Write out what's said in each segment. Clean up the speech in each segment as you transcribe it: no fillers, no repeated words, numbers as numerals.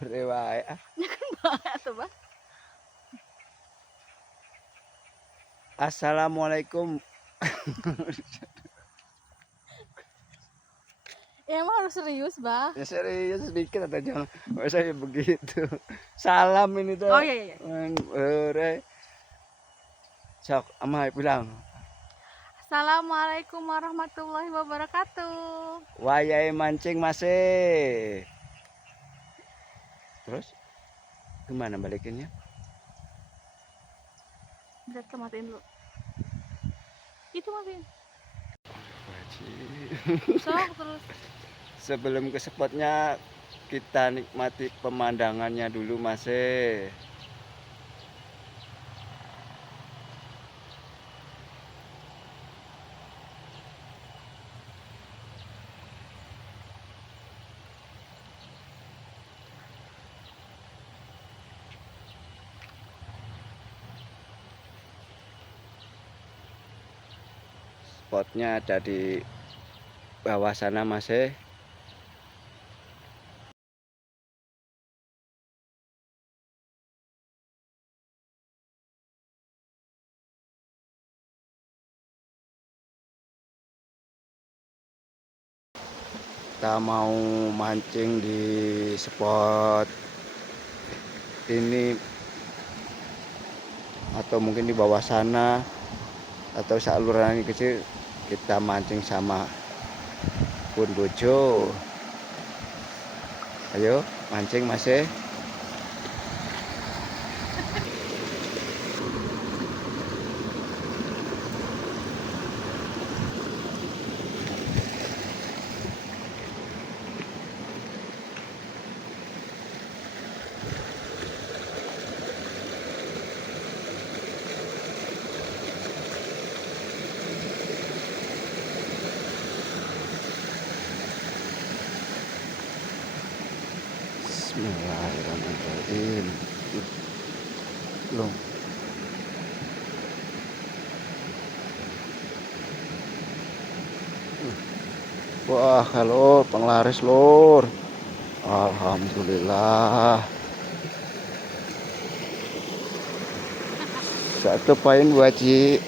Rewae ah. Atuh bah. Assalamualaikum. Ya emang harus serius bah. Ya serius sedikit atau jangan saya begitu. Salam ini Oh tuh. iya iya iya. Sok amai bilang. Assalamualaikum warahmatullahi wabarakatuh. Wayai mancing masih. Terus gimana balikinnya? Bentar matiin dulu. Itu matiin. Wajib. Sok terus. Sebelum ke spotnya kita nikmati pemandangannya dulu masih. Spotnya ada di bawah sana masih. Kita mau mancing di spot ini atau mungkin di bawah sana atau saluran kecil, kita mancing sama Bun Bojo. Ayo mancing masih. Bismillahirrahmanirrahim. Belum. Wah, halo penglaris lur. Alhamdulillah. Satu poin wajib.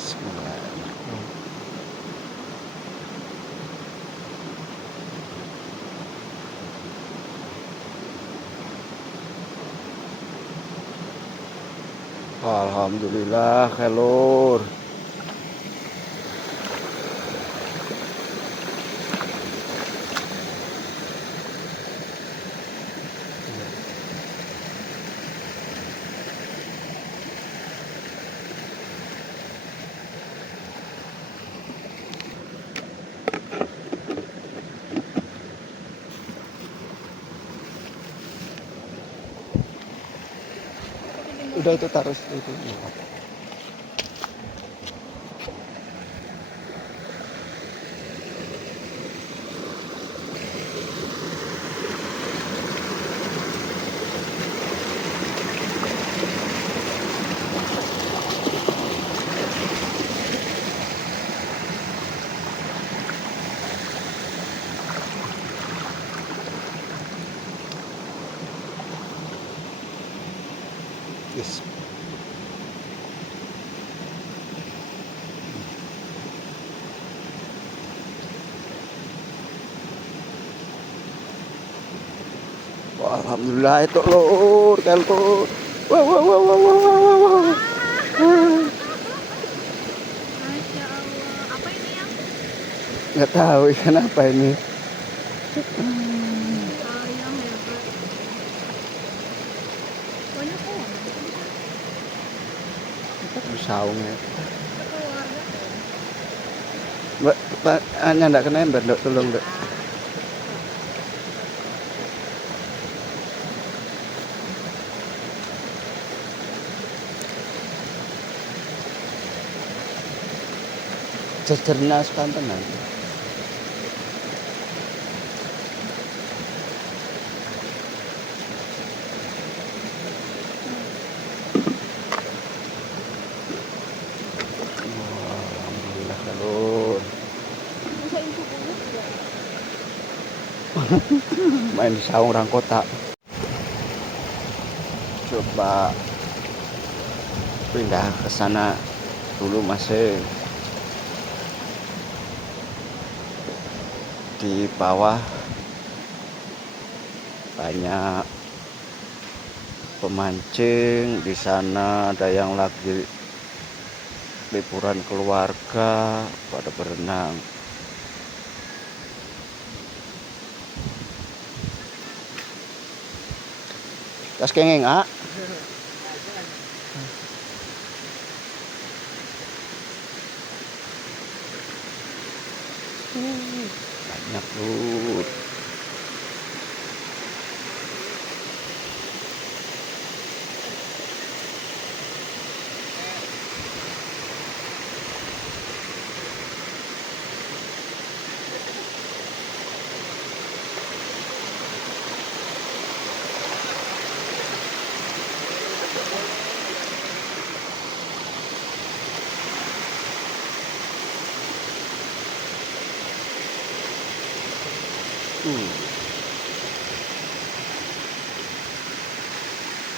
Bismillahirrahmanirrahim. Alhamdulillah, lur. Udah itu taruh itu. Yes. Alhamdulillah itu lur, kan lur. Wow, wow, wow, wow, wow, wow, wow. Masya Allah. Apa ini yang? Nggak tahu ikan apa ini. Ayam hebat. Banyak kok. Saungnya. Keluarga. Mbak, hanya nggak kena ember, Dok, tolong, Dok. Cecernya sekantenan. Alhamdulillah lur. Bisa info dulu ya. Main di saung orang kota. Coba pindah ke sana dulu masih di bawah banyak pemancing, di sana ada yang lagi liburan keluarga pada berenang. Tas kengeng, ah. Banyak tuh.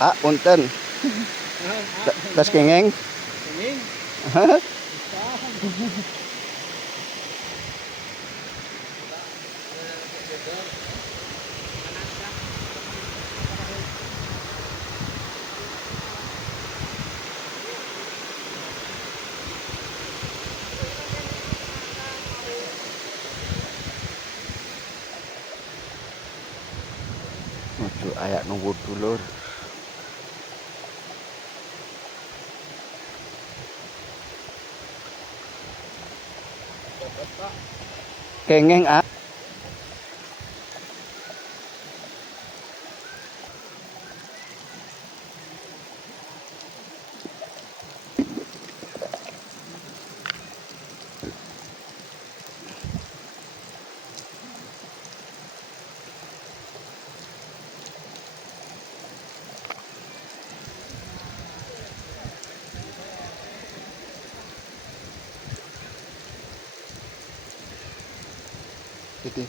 Ah, punten. Tas kengeng. Ojo ayak nunggu dulur. Kengeng, ah. Itu.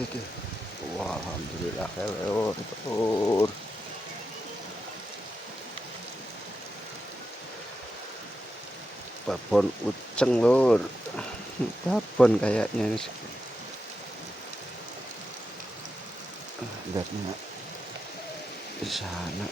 Itu. Wah, alhamdulillah lur, lur. Babon uceng lur. Babon kayaknya ini. Lihatnya di sana,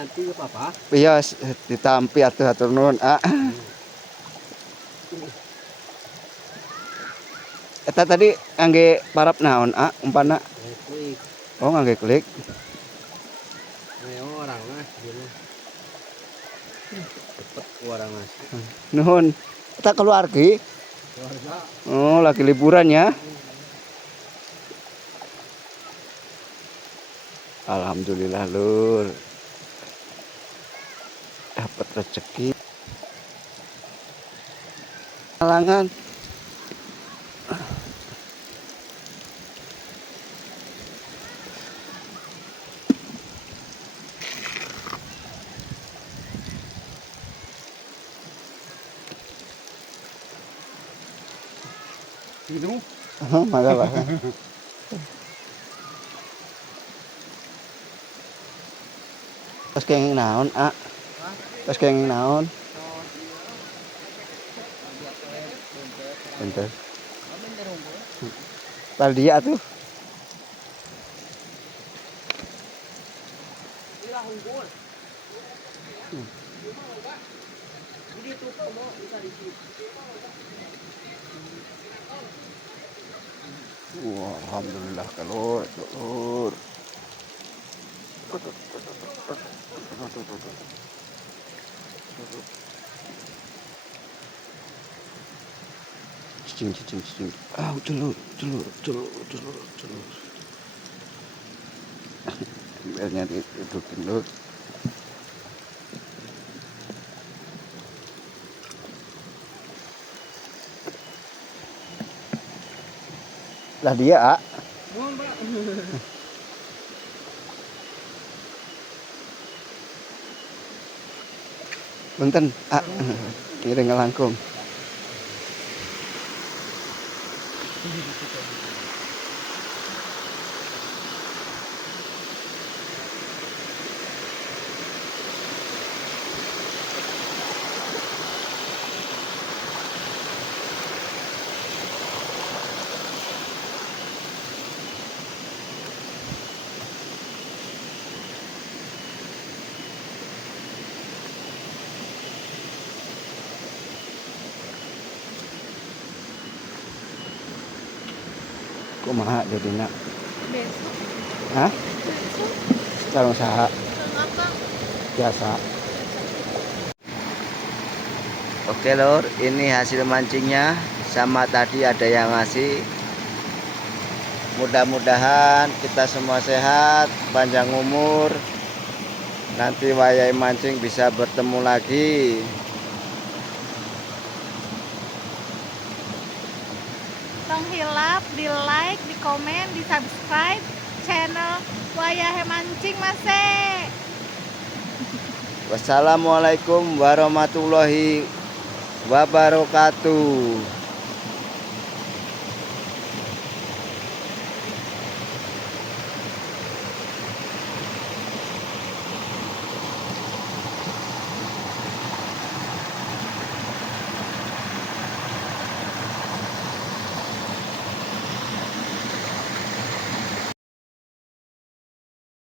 mati ke papa. Iya ditampi atur nuhun. Eta tadi ngangge parap naon umpana? Klik. Oh ngangge klik. Ayo orang mas gitu. Cepet orang mas. Nuhun. Eta keluarga. Keluarga. Oh lagi liburan ya. Alhamdulillah lur. Dapat rezeki. Halangan. Itu. Masalah. Terus kenging naon, Terus kenging naon? Bentar. Tal dia tuh. Wah, alhamdulillah telur. Cicing. Telur. Biarnya dihidupin dulu. Lah dia, Nuhun, Pak. Punten, ngiring ngelangkung. Kumaha jadinya? Besok. Hah? Besok. Sarung saha? Apa? Biasa. Oke lor, ini hasil mancingnya. Sama tadi ada yang ngasih. Mudah-mudahan kita semua sehat, panjang umur. Nanti wayai mancing bisa bertemu lagi. Tong hilap, di like, di komen, di subscribe channel Wayahe Mancing Mase. Wassalamualaikum warahmatullahi wabarakatuh.